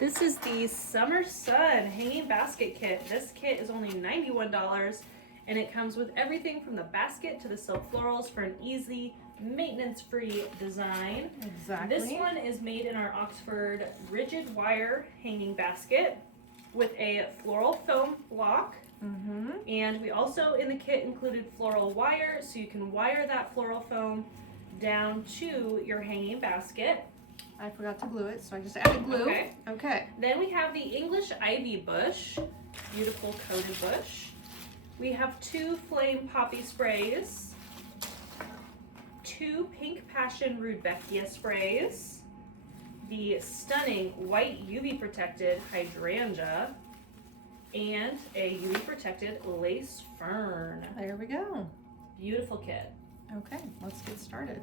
This is the Summer Sun Hanging Basket Kit. This kit is only $91 and it comes with everything from the basket to the silk florals for an easy, maintenance-free design. Exactly. This one is made in our Oxford rigid wire hanging basket with a floral foam block. And we also in the kit included floral wire, so you can wire that floral foam down to your hanging basket. I forgot to glue it, so I just added glue. Okay. Then we have the English ivy bush, beautiful coated bush. We have 2 flame poppy sprays, 2 pink passion rudbeckia sprays, the stunning white UV protected hydrangea, and a UV protected lace fern. There we go. Beautiful kit. Okay, let's get started.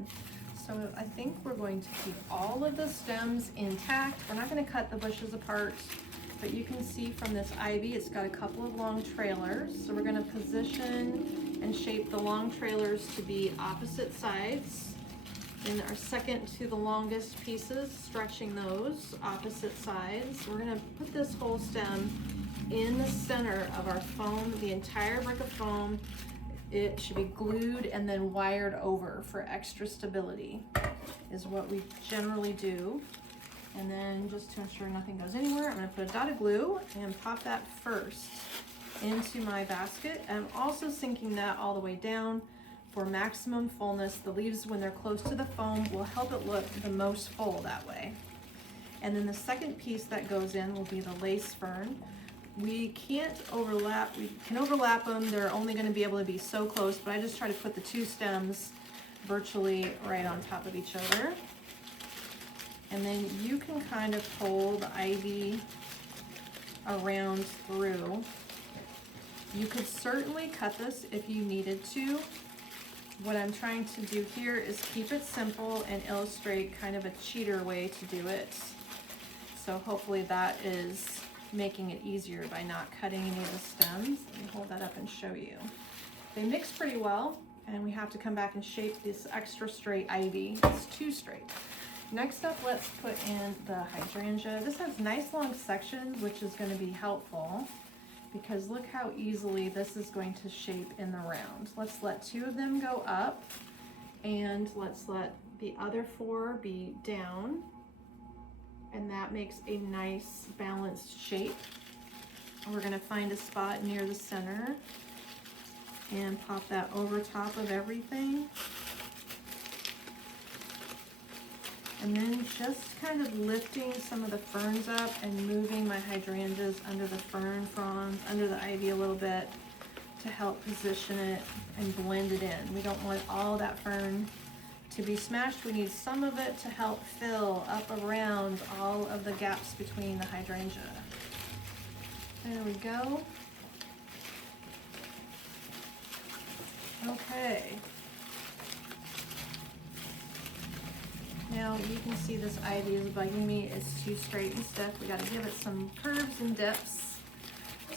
So I think we're going to keep all of the stems intact. We're not going to cut the bushes apart, but you can see from this ivy, it's got a couple of long trailers. So we're going to position and shape the long trailers to be opposite sides. In our second to the longest pieces, stretching those opposite sides. We're going to put this whole stem in the center of our foam, the entire brick of foam. It should be glued and then wired over for extra stability is what we generally do. And then just to ensure nothing goes anywhere, I'm going to put a dot of glue and pop that first into my basket. I'm also sinking that all the way down for maximum fullness. The leaves, when they're close to the foam, will help it look the most full that way. And then the second piece that goes in will be the lace fern. We can't overlap, we can overlap them, they're only going to be able to be so close, but I just try to put the 2 stems virtually right on top of each other. And then you can kind of pull the ivy around through. You could certainly cut this if you needed to. What I'm trying to do here is keep it simple and illustrate kind of a cheater way to do it. So hopefully that is making it easier by not cutting any of the stems. Let me hold that up and show you. They mix pretty well, and we have to come back and shape this extra straight ivy. It's too straight. Next up, let's put in the hydrangea. This has nice long sections, which is going to be helpful because look how easily this is going to shape in the round. Let's let 2 of them go up, and let's let the other 4 be down. And that makes a nice balanced shape. We're going to find a spot near the center and pop that over top of everything. And then just kind of lifting some of the ferns up and moving my hydrangeas under the fern fronds, under the ivy a little bit to help position it and blend it in. We don't want all that fern to be smashed. We need some of it to help fill up around all of the gaps between the hydrangea. There we go. Okay. Now you can see this ivy is bugging me. It's too straight and stiff. We got to give it some curves and dips.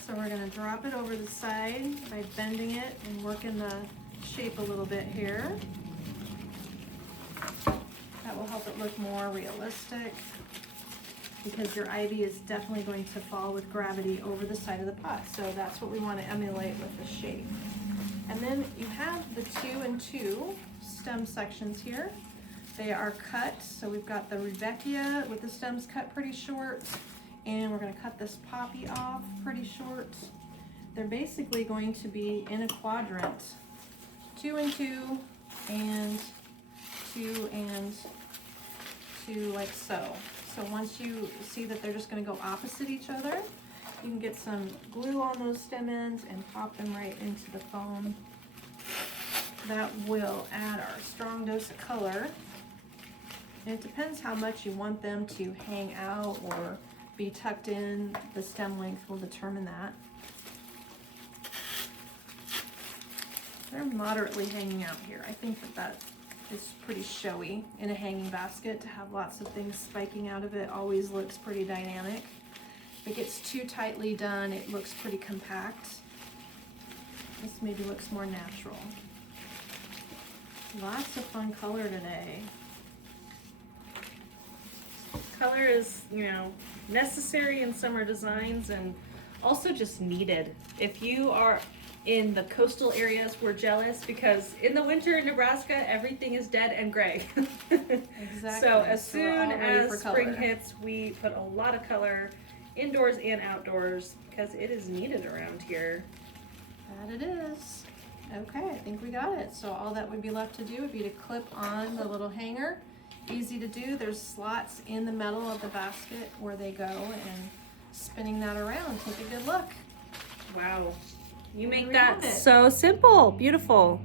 So we're going to drop it over the side by bending it and working the shape a little bit here. That will help it look more realistic because your ivy is definitely going to fall with gravity over the side of the pot. So that's what we want to emulate with the shape. And then you have the 2 and 2 stem sections here. They are cut. So we've got the rudbeckia with the stems cut pretty short, and we're going to cut this poppy off pretty short. They're basically going to be in a quadrant, 2 and 2 and 2 and 2, like so. So once you see that they're just going to go opposite each other, you can get some glue on those stem ends and pop them right into the foam. That will add our strong dose of color. And it depends how much you want them to hang out or be tucked in. The stem length will determine that. They're moderately hanging out here. I think that is pretty showy in a hanging basket. To have lots of things spiking out of it always looks pretty dynamic. If it gets too tightly done, it looks pretty compact. This maybe looks more natural. Lots of fun color today. color is, you know, necessary in summer designs and also just needed. If you are in the coastal areas, we're jealous because in the winter in Nebraska, everything is dead and gray. Exactly. So as So we're all soon ready as for spring color. hits, we put a lot of color indoors and outdoors because it is needed around here. That it is. Okay, I think we got it. So all that would be left to do would be to clip on the little hanger. Easy to do. There's slots in the metal of the basket where they go, and spinning that around. Take a good look. Wow. You There make we that have it. so simple. Beautiful.